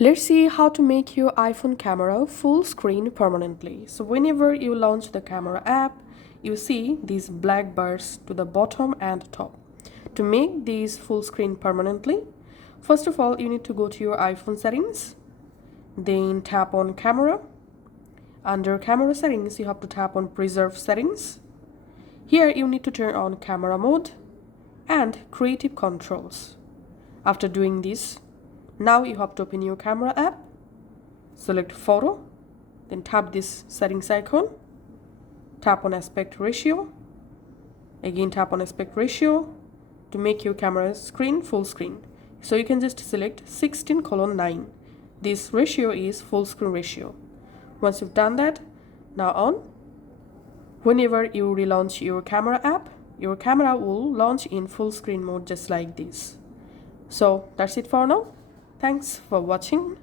Let's see how to make your iPhone camera full screen permanently. So whenever you launch the camera app, you see these black bars to the bottom and top. To make these full screen permanently, first of all, you need to go to your iPhone settings, then tap on camera. Under camera settings, you have to tap on preserve settings. Here you need to turn on camera mode and creative controls. After doing this, now you have to open your camera app, select photo, then tap this settings icon, tap on aspect ratio, again tap on aspect ratio to make your camera screen full screen. So you can just select 16:9. This ratio is full screen ratio. Once you've done that, now on, whenever you relaunch your camera app, your camera will launch in full screen mode just like this. So that's it for now. Thanks for watching.